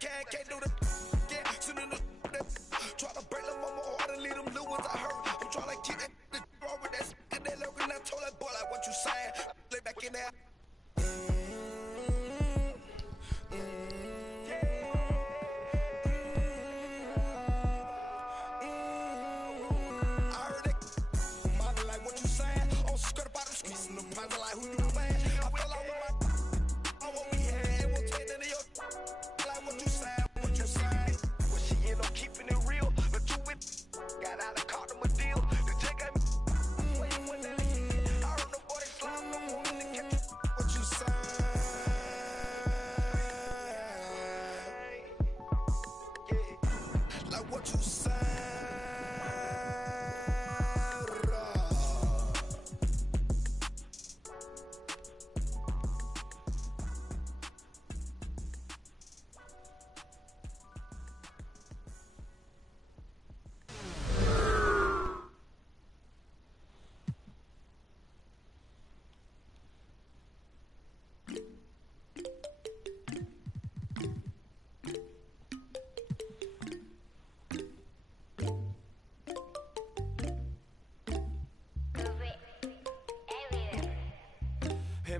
can't do the yeah. Soon in the try to break them on my heart and leave them little ones I hurt. I'm trying to keep that wrong with that look and I told that boy like what you saying. Lay back in there.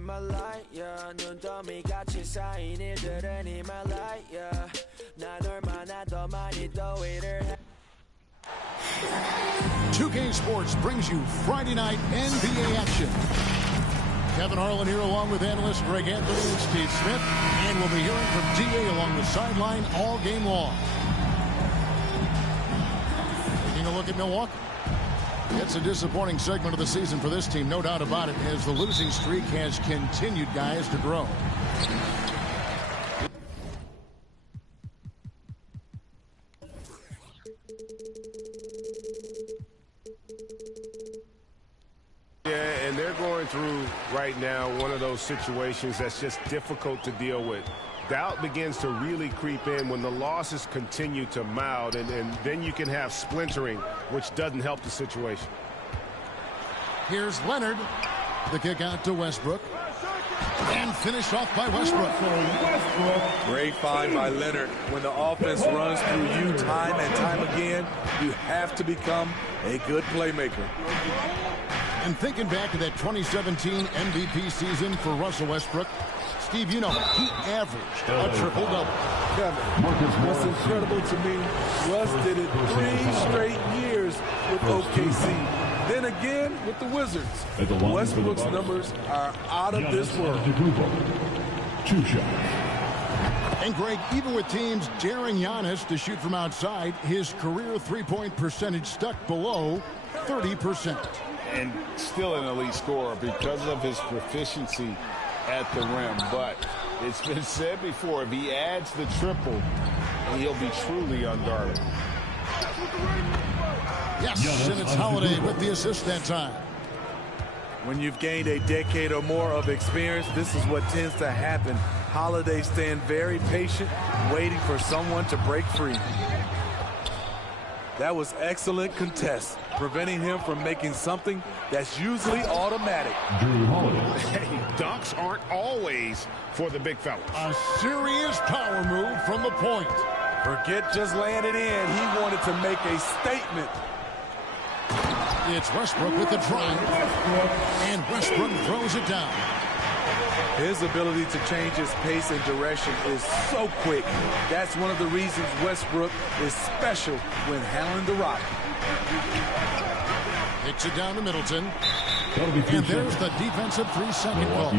말라야 눈더미 같이 쌓인 일들은 히말라야 난 얼마나 더 많이 더 일을 해 2K Sports brings you Friday night NBA action. Kevin Harlan here along with analyst Greg Anthony and Steve Smith, and we'll be hearing from DA along the sideline all game long. Taking a look at Milwaukee. It's a disappointing segment of the season for this team, no doubt about it, as the losing streak has continued, guys, to grow. Yeah, and they're going through right now one of those situations that's just difficult to deal with. Doubt begins to really creep in when the losses continue to mount, and then you can have splintering, which doesn't help the situation. Here's Leonard. The kick out to Westbrook. And finished off by Westbrook. Great find by Leonard. When the offense runs through you time and time again, you have to become a good playmaker. And thinking back to that 2017 MVP season for Russell Westbrook, Steve, you know, he averaged a triple-double. Kevin, what's incredible to me, Russ did it 3 straight years with OKC. Then again with the Wizards. Westbrook's numbers are out of this world. 2 shots. And Greg, even with teams daring Giannis to shoot from outside, his career three-point percentage stuck below 30%. And still an elite scorer because of his proficiency at the rim. But it's been said before, if he adds the triple, he'll be truly unguardable. Yes, and it's Holiday with the assist that time. When you've gained a decade or more of experience, this is what tends to happen. Holiday staying very patient, waiting for someone to break free. That was excellent contest, preventing him from making something that's usually automatic. Hey, dunks aren't always for the big fellas. A serious power move from the point. Forget just laying it in. He wanted to make a statement. It's Westbrook with the drive. And Westbrook throws it down. His ability to change his pace and direction is so quick. That's one of the reasons Westbrook is special when handling the rock. Kicks it down to Middleton. And there's the defensive 3-second call.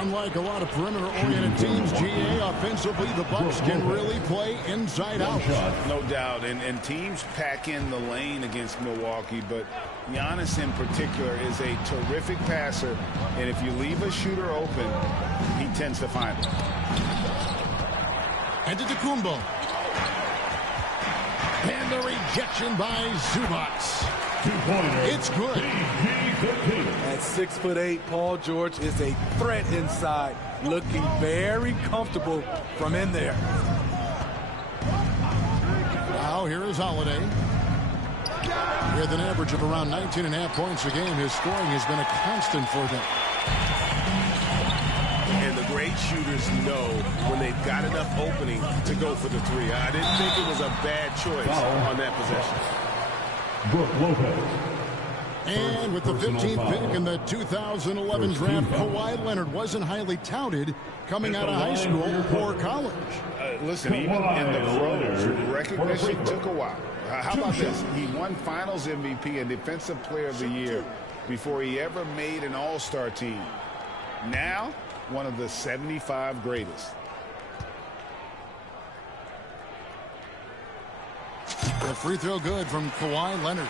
Unlike a lot of perimeter-oriented teams, GA, offensively, the Bucks can really play inside out. No doubt, and teams pack in the lane against Milwaukee, but Giannis in particular is a terrific passer, and if you leave a shooter open, he tends to find it. And to Kumbo. And the rejection by Zubats. It's good. At 6'8", Paul George is a threat inside, looking very comfortable from in there. Now here is Holiday. With an average of around 19.5 points a game, his scoring has been a constant for them. And the great great shooters know when they've got enough opening to go for the three. I didn't think it was a bad choice on that possession. Brook Lopez. And with the 15th pick in the 2011 draft, Kawhi Leonard wasn't highly touted coming out of high school or college. Listen, even in the pros, recognition took a while. How about this? He won Finals MVP and Defensive Player of the Year before he ever made an All-Star team. Now, one of the 75 greatest. The free throw good from Kawhi Leonard.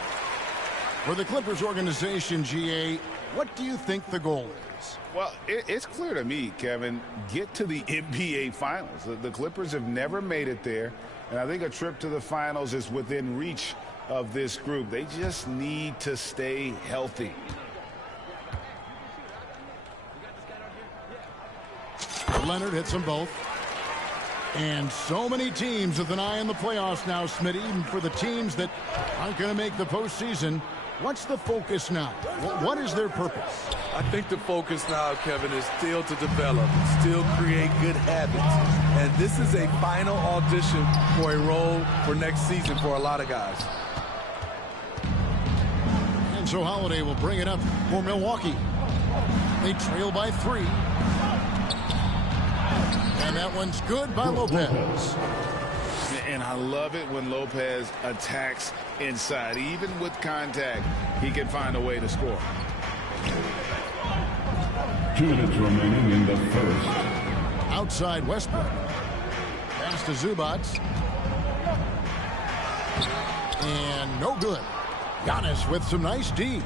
For the Clippers organization, GA, what do you think the goal is? Well, it's clear to me, Kevin, get to the NBA Finals. The Clippers have never made it there, and I think a trip to the Finals is within reach of this group. They just need to stay healthy. Leonard hits them both. And so many teams with an eye on the playoffs now, Smitty, even for the teams that aren't going to make the postseason. What's the focus now? What is their purpose? I think the focus now, Kevin, is still to develop, still create good habits. And this is a final audition for a role for next season for a lot of guys. And so Holiday will bring it up for Milwaukee. They trail by 3. And that one's good by Lopez. And I love it when Lopez attacks inside. Even with contact, he can find a way to score. 2 minutes remaining in the first. Outside Westbrook. Pass to Zubac. And no good. Giannis with some nice D.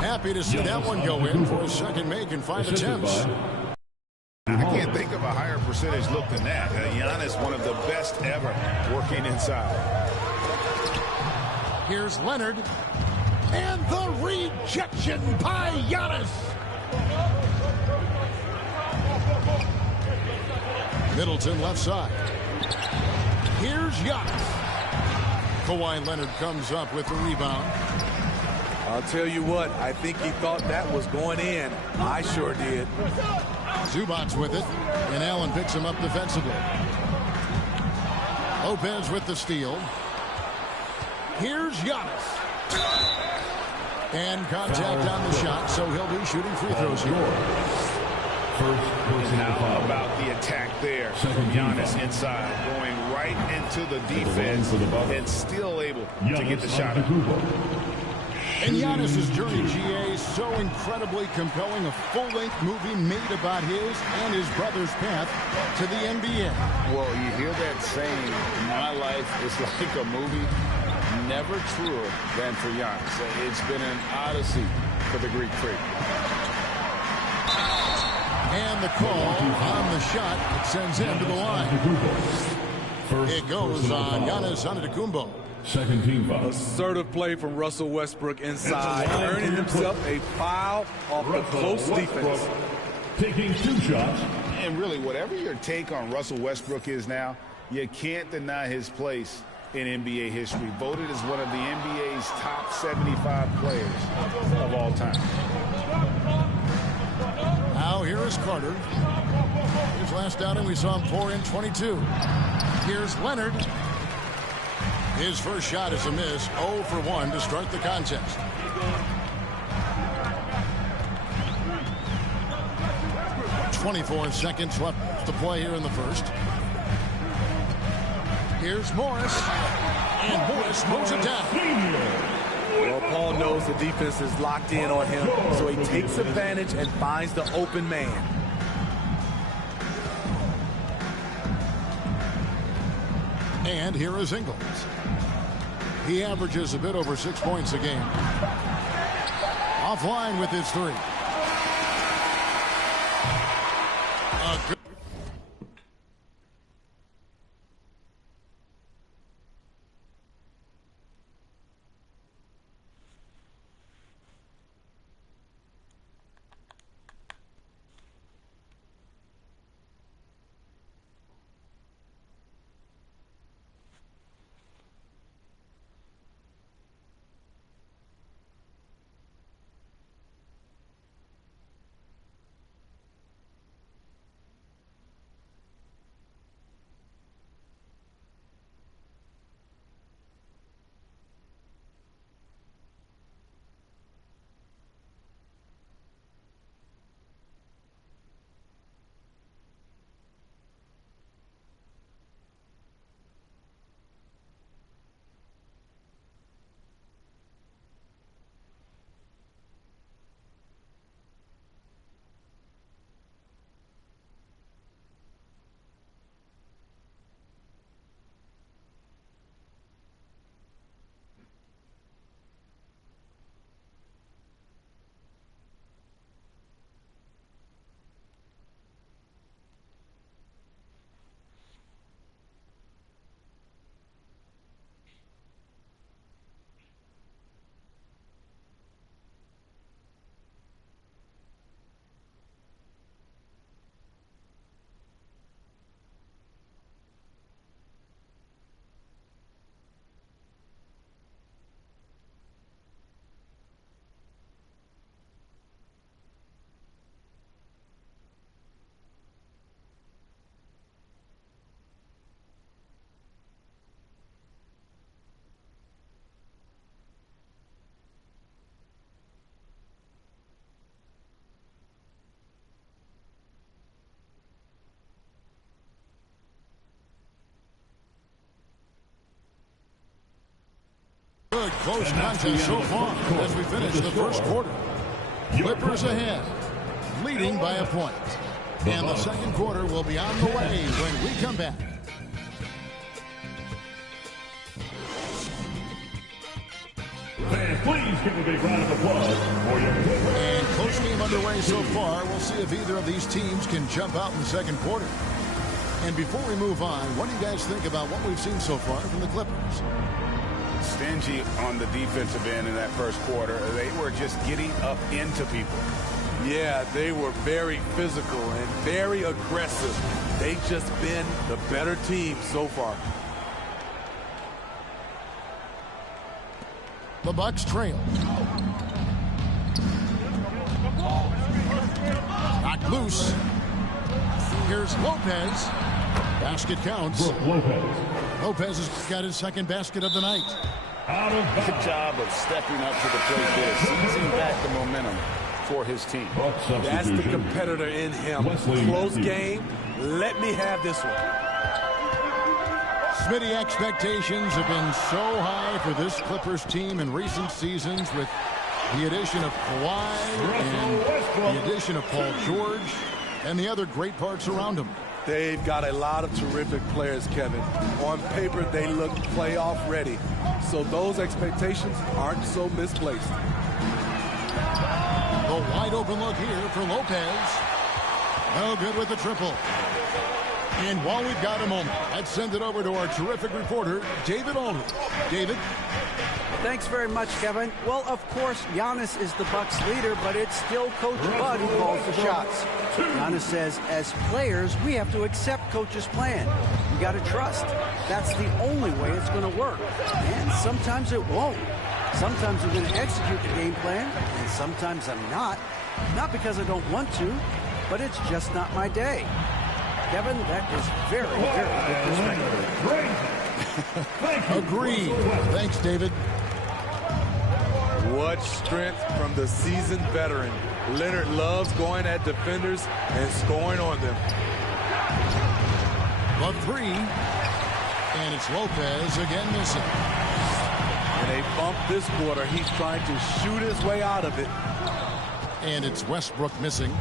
Happy to see that one go in for a second make in 5 attempts. I can't think of a higher percentage look than that. Giannis, one of the best ever working inside. Here's Leonard. And the rejection by Giannis. Middleton left side. Here's Giannis. Kawhi Leonard comes up with the rebound. I'll tell you what, I think he thought that was going in. I sure did. Zubac with it, and Allen picks him up defensively. Lopez with the steal. Here's Giannis. And contact on the shot, so he'll be shooting free throws here. Now about the attack there. Giannis inside, going right into the defense and still able to get the shot up. And Giannis' journey, GA, is so incredibly compelling. A full-length movie made about his and his brother's path to the NBA. Well, you hear that saying, my life is like a movie. Never truer than for Giannis. It's been an odyssey for the Greek freak. And the call on the shot that sends him to the line. It goes on Giannis Antetokounmpo. Second team foul. Assertive play from Russell Westbrook inside, earning himself a foul off the close defense. Taking 2 shots. And really, whatever your take on Russell Westbrook is now, you can't deny his place in NBA history. Voted as one of the NBA's top 75 players of all time. Now here is Carter. His last outing, we saw him pour in 22. Here's Leonard. His first shot is a miss, 0 for 1 to start the contest. .24 seconds left to play here in the first. Here's Morris, and Morris mows it down. Well, Paul knows the defense is locked in on him, so he takes advantage and finds the open man. And here is Ingles. He averages a bit over 6 points a game. Offline with his 3. A good close contest so far as we finish the first quarter. Clippers ahead, leading by a point. And the second quarter will be on the way when we come back. Fans, please give a big round of applause for your Clippers. And close game underway so far. We'll see if either of these teams can jump out in the second quarter. And before we move on, what do you guys think about what we've seen so far from the Clippers? Stingy on the defensive end in that first quarter. They were just getting up into people. Yeah, they were very physical and very aggressive. They've just been the better team so far. The Bucks trail. Knocked loose. Here's Lopez. Basket counts. Lopez has got his second basket of the night. Good job of stepping up to the plate there, seizing back the momentum for his team. That's the competitor in him. Close game. Let me have this one. Smitty, expectations have been so high for this Clippers team in recent seasons with the addition of Kawhi and the addition of Paul George and the other great parts around him. They've got a lot of terrific players, Kevin. On paper, they look playoff ready. So those expectations aren't so misplaced. A wide open look here for Lopez. No good with the triple. And while we've got a moment, let's send it over to our terrific reporter, David Aldridge. David? Thanks very much, Kevin. Well, of course, Giannis is the Bucks leader, but it's still Coach Bud who calls the shots. Giannis says, as players, we have to accept Coach's plan. We got to trust. That's the only way it's going to work. And sometimes it won't. Sometimes I'm going to execute the game plan, and sometimes I'm not. Not because I don't want to, but it's just not my day. Kevin, that is very, very good perspective. Agreed. Thanks, David. What strength from the seasoned veteran. Leonard loves going at defenders and scoring on them. The three. And it's Lopez again missing. And a bump this quarter. He's trying to shoot his way out of it. And it's Westbrook missing.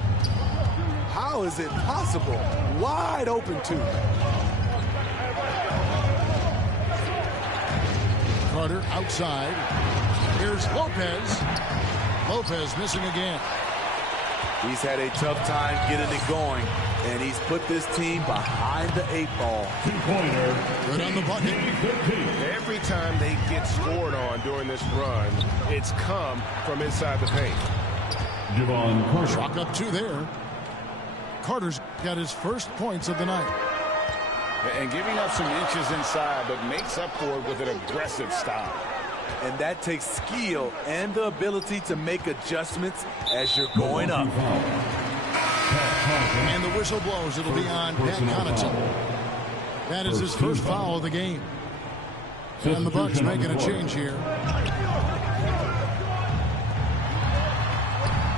How is it possible? Wide open, too. Carter outside. Here's Lopez. Lopez missing again. He's had a tough time getting it going, and he's put this team behind the 8-ball. Two-pointer. Good on the bucket. Every time they get scored on during this run, it's come from inside the paint. Javon Carter. Chalk up two there. Carter's got his first points of the night. And giving up some inches inside, but makes up for it with an aggressive style. And that takes skill and the ability to make adjustments as you're going up. And the whistle blows. It'll be on Pat Connaughton. That is his first foul of the game. And the Bucks making a change here.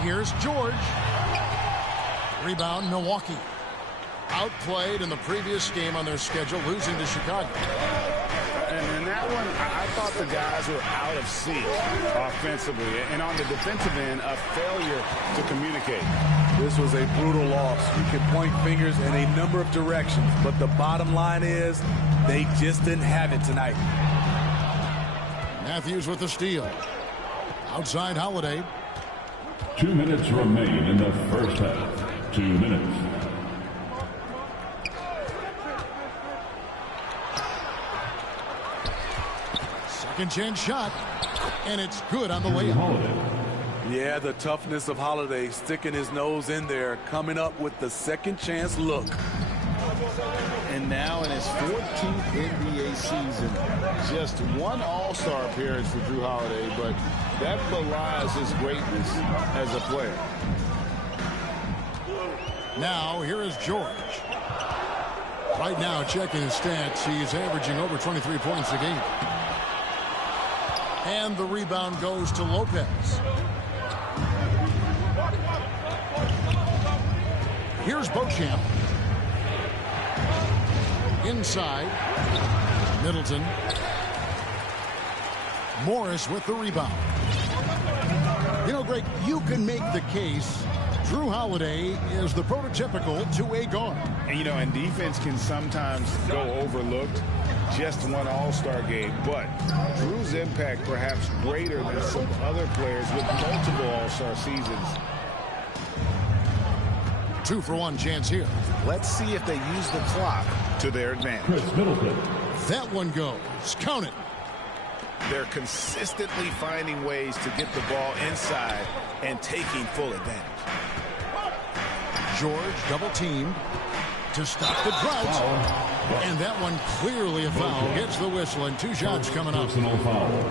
Here's George. Rebound, Milwaukee. Outplayed in the previous game on their schedule, losing to Chicago. And in that one, I thought the guys were out of sync offensively. And on the defensive end, a failure to communicate. This was a brutal loss. You can point fingers in a number of directions, but the bottom line is they just didn't have it tonight. Matthews with the steal. Outside Holiday. 2 minutes remain in the first half. 2 minutes. Second chance shot, and it's good on the layup. Yeah, the toughness of Holiday, sticking his nose in there, coming up with the second chance look. And now in his 14th NBA season, just one All-Star appearance for Drew Holiday, but that belies his greatness as a player. Now, here is George. Right now, checking his stats, he's averaging over 23 points a game. And the rebound goes to Lopez. Here's Beauchamp. Inside. Middleton. Morris with the rebound. You know, Greg, you can make the case Drew Holiday is the prototypical two-way guard. And, you know, and defense can sometimes go overlooked. Just one all-star game, but Drew's impact perhaps greater than some other players with multiple all-star seasons. 2-for-1 chance here. Let's see if they use the clock to their advantage. That one goes. Count it. They're consistently finding ways to get the ball inside and taking full advantage. George double-teamed to stop the drought. And that one clearly a foul. Gets the whistle and 2 shots coming up.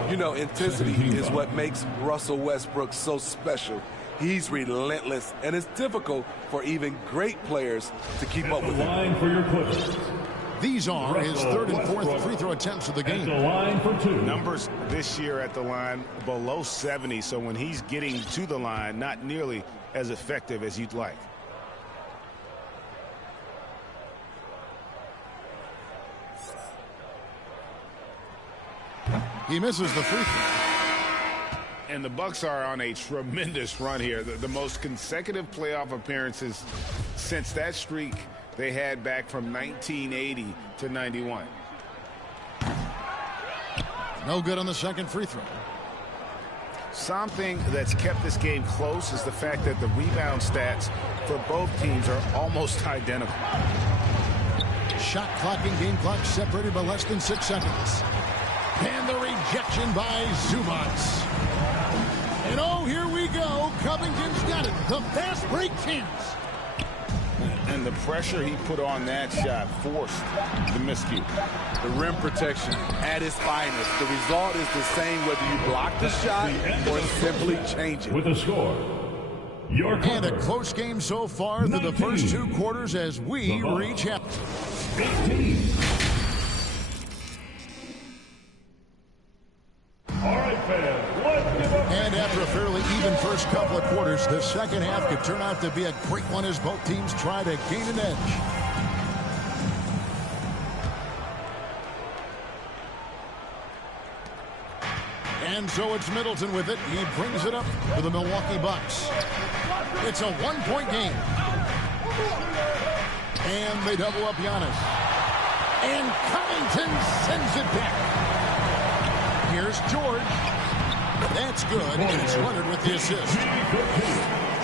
You know, intensity is what makes Russell Westbrook so special. He's relentless, and it's difficult for even great players to keep up with him. These are his 3rd and 4th free throw attempts of the game. Numbers this year at the line below 70, so when he's getting to the line, not nearly as effective as you'd like. He misses the free throw. And the Bucks are on a tremendous run here. The most consecutive playoff appearances since that streak they had back from 1980 to 91. No good on the second free throw. Something that's kept this game close is the fact that the rebound stats for both teams are almost identical. Shot clock and game clock separated by less than 6 seconds. And the rejection by Zubats. And oh, here we go. Covington's got it. The fast break chance. And the pressure he put on that shot forced the miscue. The rim protection at its finest. The result is the same whether you block the shot or simply change it. With a score, your and a close game so far through the first 2 quarters as we reach out. 18. All right, fans, let's give up. And after a fairly even first couple of quarters, the second half could turn out to be a great one as both teams try to gain an edge. And so it's Middleton with it. He brings it up for the Milwaukee Bucks. It's a 1-point game. And they double up Giannis. And Covington sends it back. Here's George. That's good, and it's Leonard with the assist.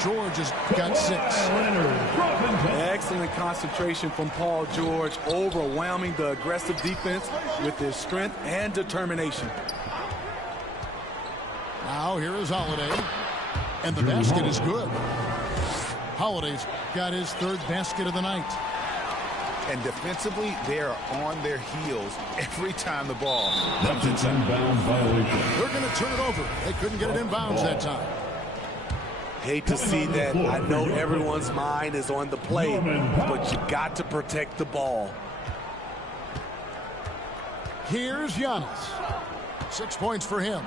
George has got 6. Excellent concentration from Paul George, overwhelming the aggressive defense with his strength and determination. Now here is Holiday, and the basket is good. Holiday's got his 3rd basket of the night. And defensively, they are on their heels every time the ball comes inside. They're going to turn it over. They couldn't get it in bounds that time. Hate to see that. I know everyone's mind is on the play, but you got to protect the ball. Here's Giannis. 6 points for him.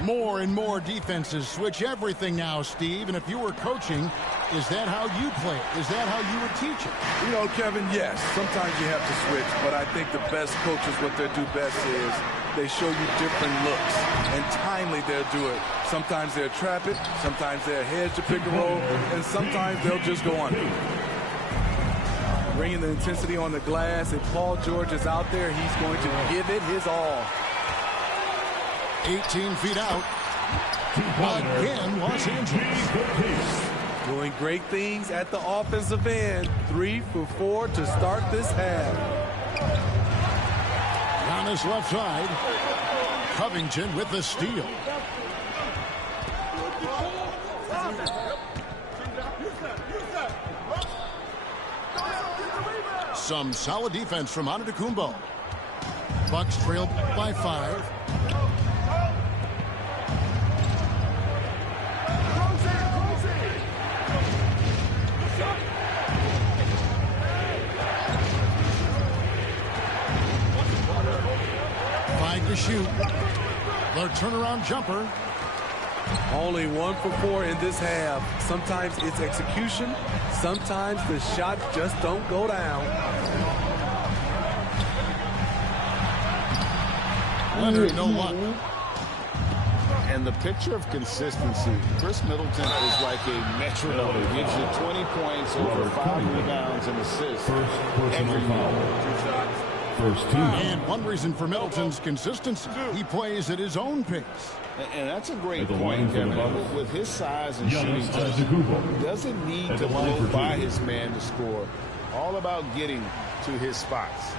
More and more defenses switch everything now, Steve. And if you were coaching, is that how you play it? Is that how you would teach it? You know, Kevin, yes. Sometimes you have to switch. But I think the best coaches, what they do best is they show you different looks. And timely, they'll do it. Sometimes they'll trap it. Sometimes they'll hedge the pick and roll. And sometimes they'll just go under. Bringing the intensity on the glass. If Paul George is out there, he's going to give it his all. 18 feet out. Again, Los Angeles. Doing great things at the offensive end. 3 for 4 to start this half. Giannis left side. Covington with the steal. Some solid defense from Antetokounmpo. Bucks trail by 5. To shoot. Their turnaround jumper. Only 1 for 4 in this half. Sometimes it's execution. Sometimes the shots just don't go down. Leonard, no luck. And the picture of consistency, Chris Middleton is like a metronome. He gives you 20 points, over 5 rebounds and assists every year. First team. And one reason for Middleton's consistency, he plays at his own pace. And that's a great point, Kevin. With his size and shooting touch, he doesn't need to blow by his man to score. All about getting to his spots.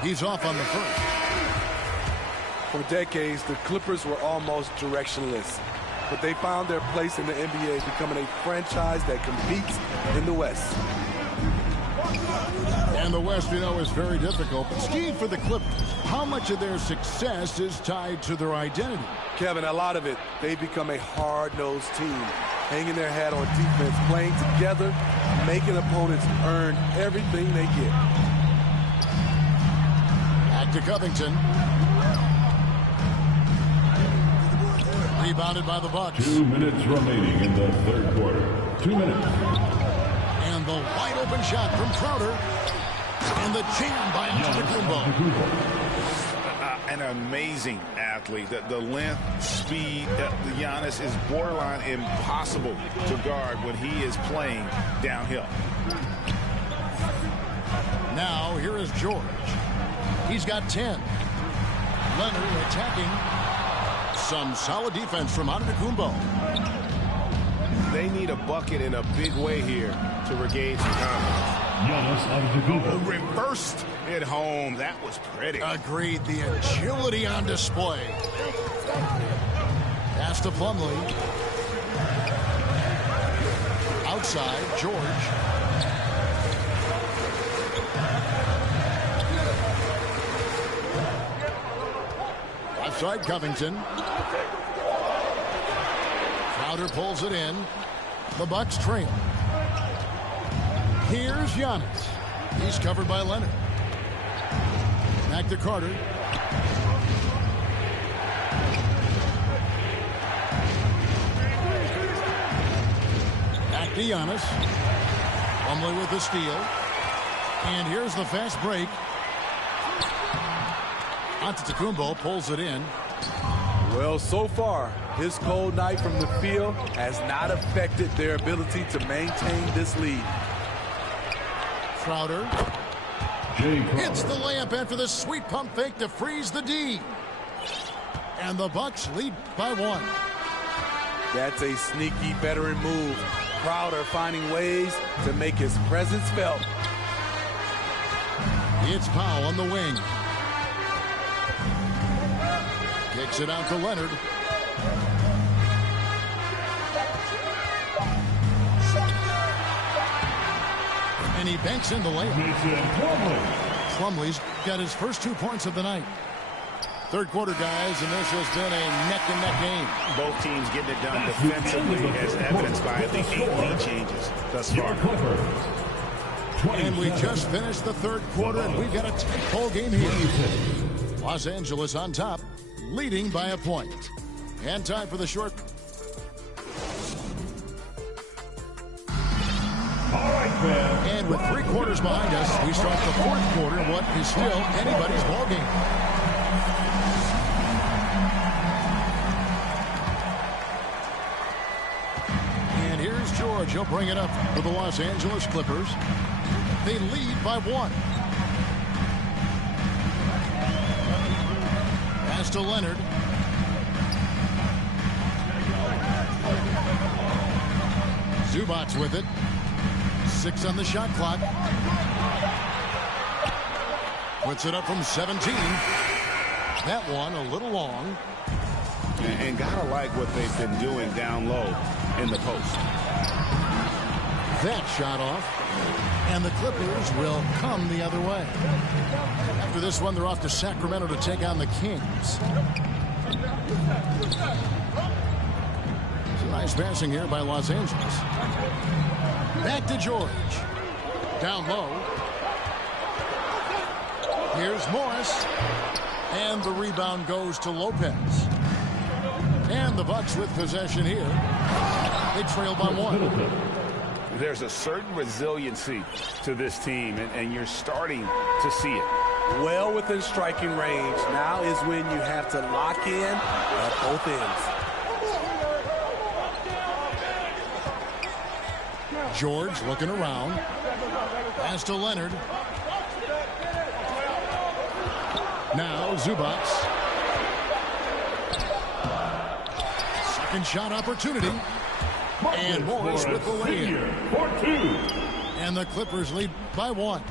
He's off on the first. For decades, the Clippers were almost directionless, but they found their place in the NBA, becoming a franchise that competes in the West. And the West, you know, is very difficult. But Steve, for the Clippers, how much of their success is tied to their identity? Kevin, a lot of it. They've become a hard-nosed team, hanging their hat on defense, playing together, making opponents earn everything they get. Back to Covington. Rebounded by the Bucks. 2 minutes remaining in the third quarter. 2 minutes. And the wide open shot from Crowder. And the jam by Antetokounmpo. An amazing athlete. The length, speed, Giannis is borderline impossible to guard when he is playing downhill. Now here is George. He's got 10. Leonard attacking. Some solid defense from Antetokounmpo. They need a bucket in a big way here to regain some confidence. Reversed it home. That was pretty. Agreed. The agility on display. Pass to Plumlee. Outside, George. Outside, Covington. Crowder pulls it in. The Bucks trail. Here's Giannis. He's covered by Leonard. Back to Carter. Back to Giannis. Plumlee with the steal. And here's the fast break. Antetokounmpo pulls it in. Well, so far, his cold night from the field has not affected their ability to maintain this lead. Crowder hits the layup after the sweet pump fake to freeze the D. And the Bucks lead by 1. That's a sneaky veteran move. Crowder finding ways to make his presence felt. It's Powell on the wing. Kicks it out to Leonard. And he banks in the layup. Plumlee's got his first 2 points of the night. Third quarter, guys, and this has been a neck-and-neck game. Both teams getting it done defensively, as evidenced by the 8 lead changes thus far. And we just finished the third quarter, and we've got a tight-ball game here. Los Angeles on top, leading by a point. And time for the short. And with 3 quarters behind us, we start the fourth quarter, what is still anybody's ball game. And here's George. He'll bring it up for the Los Angeles Clippers. They lead by 1. Pass to Leonard. Zubac's with it. 6 on the shot clock. Puts it up from 17. That one a little long. And gotta like what they've been doing down low in the post. That shot off. And the Clippers will come the other way. After this one, they're off to Sacramento to take on the Kings. Some nice passing here by Los Angeles. Back to George. Down low. Here's Morris. And the rebound goes to Lopez. And the Bucks with possession here. They trail by 1. There's a certain resiliency to this team, and you're starting to see it. Well within striking range. Now is when you have to lock in at both ends. George looking around. Pass to Leonard. Now Zubac. Second shot opportunity. And Morris with the lay-in. And the Clippers lead by 1.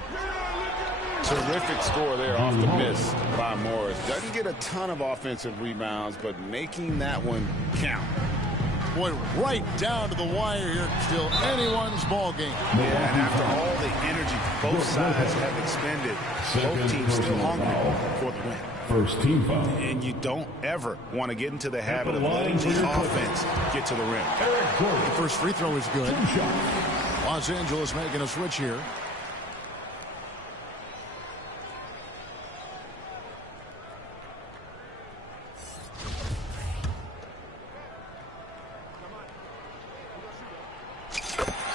Terrific score there off the miss by Morris. Doesn't get a ton of offensive rebounds, but making that one count. Boy, right down to the wire here. Still anyone's ball game. Yeah, and after all the energy both sides have expended, both teams still hungry for the win. First team foul. And you don't ever want to get into the habit of letting the offense get to the rim. The first free throw is good. Los Angeles making a switch here.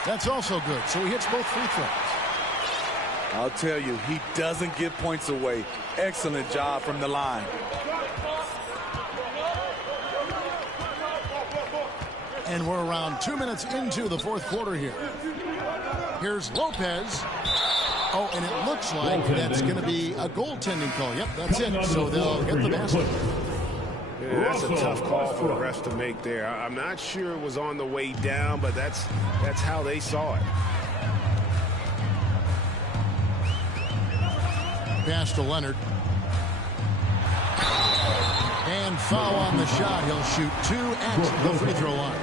That's also good. So he hits both free throws. I'll tell you, he doesn't give points away. Excellent job from the line. And we're around 2 minutes into the fourth quarter here. Here's Lopez. Oh, and it looks like that's going to be a goaltending call. Yep, that's it. So they'll get the basket. Yeah, that's a tough call for the refs to make there. I'm not sure it was on the way down, but that's how they saw it. Pass to Leonard. And foul on the shot. He'll shoot 2 at the free throw line.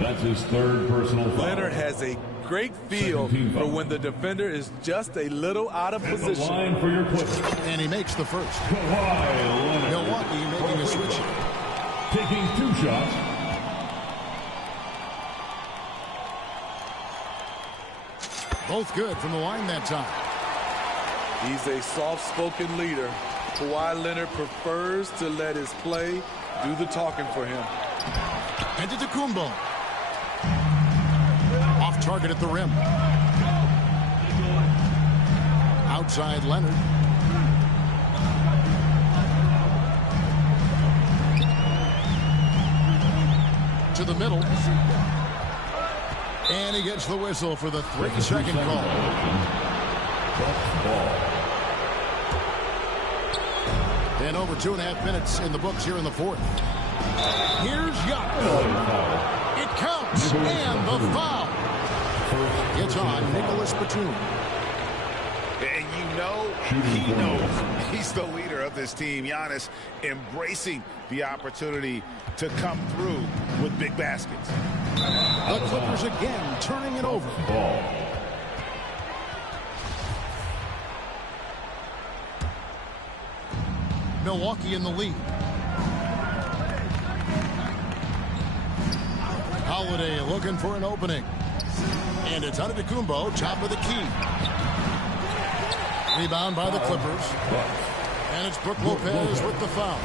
That's his third personal foul. Leonard has a great feel for when the defender is just a little out of position. Line for your Clippers. And he makes the first. Leonard. Milwaukee making a switch. Taking 2 shots. Both good from the line that time. He's a soft-spoken leader. Kawhi Leonard prefers to let his play do the talking for him. Antetokounmpo. Off target at the rim. Outside Leonard. To the middle. And he gets the whistle for the 3-second call. And over 2.5 minutes in the books here in the fourth. Here's Giannis. It counts. And the foul. It's on Nicholas Batum. And you know he knows he's the leader of this team. Giannis embracing the opportunity to come through with big baskets. The Clippers again turning it over. Milwaukee in the lead. Holiday looking for an opening. And it's Antetokounmpo, top of the key. Rebound by the Clippers. And it's Brook Lopez with the foul.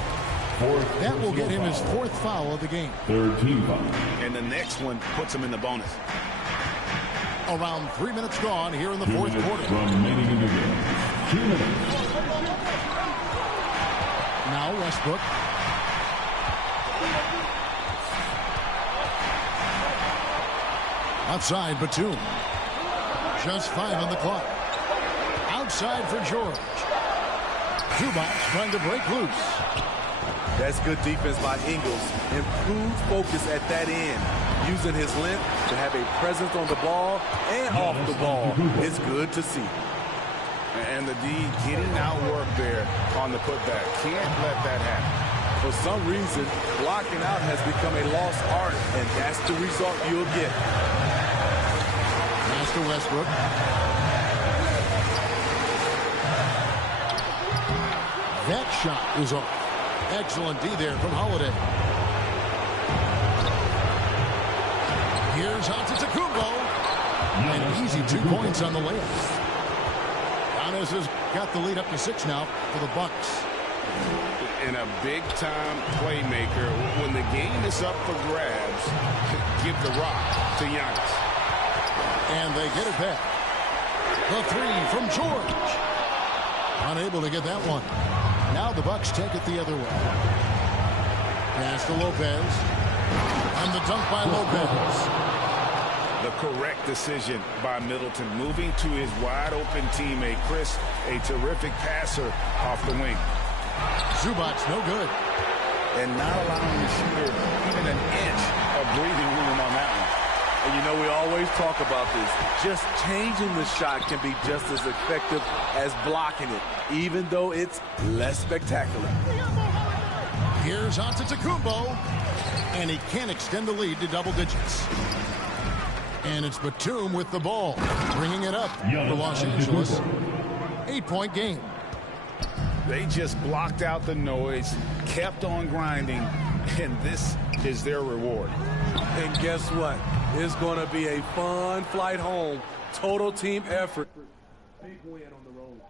That will get him his 4th foul of the game. Third team foul. And the next one puts him in the bonus. Around 3 minutes gone here in the fourth quarter. Remaining in the game. 2 minutes. Now Westbrook. Outside Batum. Just 5 on the clock. Outside for George. Zubac trying to break loose. That's good defense by Ingles. Improved focus at that end. Using his length to have a presence on the ball and off the ball. It's good to see. And the D getting outwork there on the putback. Can't let that happen. For some reason, blocking out has become a lost art, and that's the result you'll get. Pass to Westbrook. That shot is off. Excellent D there from Holiday. Here's Antetokounmpo. An easy 2 points on the layup. Giannis has got the lead up to 6 now for the Bucks. And a big-time playmaker. When the game is up for grabs, give the rock to Giannis. And they get it back. The 3 from George. Unable to get that one. Now the Bucks take it the other way. Pass to Lopez. And the dunk by Lopez. The correct decision by Middleton, moving to his wide-open teammate, Chris, a terrific passer off the wing. Zubac's no good. And not allowing the shooter even an inch of breathing room on that one. And you know, we always talk about this. Just changing the shot can be just as effective as blocking it, even though it's less spectacular. Here's Antetokounmpo, and he can't extend the lead to double digits. And it's Batum with the ball, bringing it up for Los Angeles. 8-point game. They just blocked out the noise, kept on grinding, and this is their reward. And guess what? It's going to be a fun flight home. Total team effort. Big win on the road.